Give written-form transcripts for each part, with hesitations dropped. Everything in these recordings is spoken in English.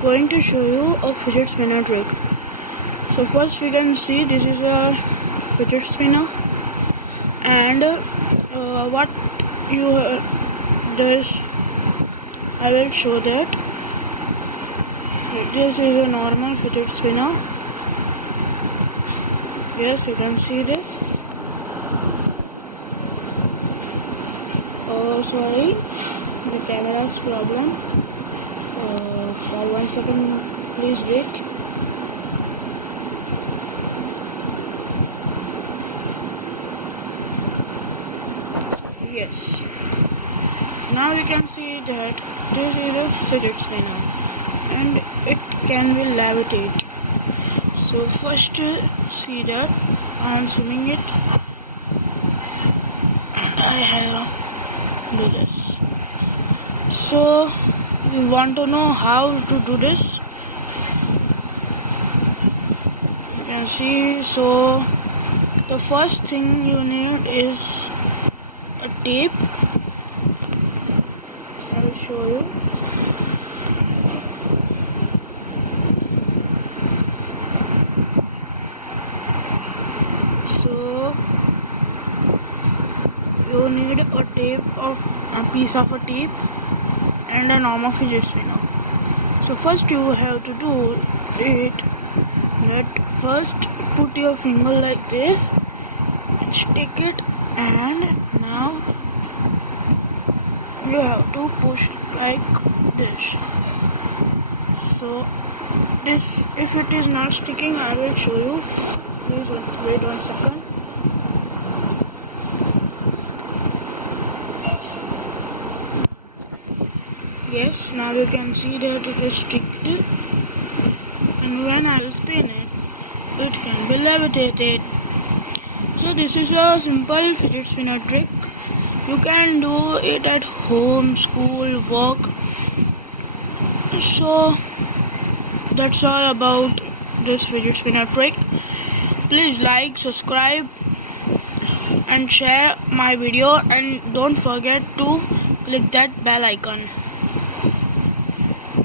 going to show you a fidget spinner trick. So first we can see this is a fidget spinner, and what you does, I will show that. This is a normal fidget spinner. Yes, you can see this. Oh, sorry, the camera's problem. For 1 second, please wait. Yes. Now you can see that this is a fidget spinner and it can be levitate. So first see that I am swimming it and I have do this. So you want to know how to do this? You can see. So the first thing you need is a tape. I will show you. So you need a tape of a piece of a tape and a normal fidget spinner. So first you have to do it that first put your finger like this and stick it, and now you have to push like this. So this, if it is not sticking, I will show you. Please wait 1 second. Yes, now you can see that it is sticked, and when I will spin it, it can be levitated. So this is a simple fidget spinner trick. You can do it at home, school, work. So that's all about this fidget spinner trick. Please like, subscribe and share my video, and don't forget to click that bell icon.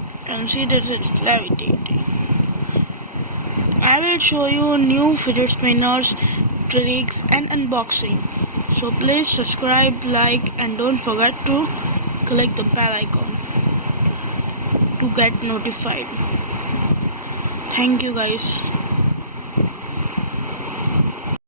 You can see that it's levitating. I will show you new fidget spinners, tricks and unboxing. So please subscribe, like, and don't forget to click the bell icon to get notified. Thank you guys.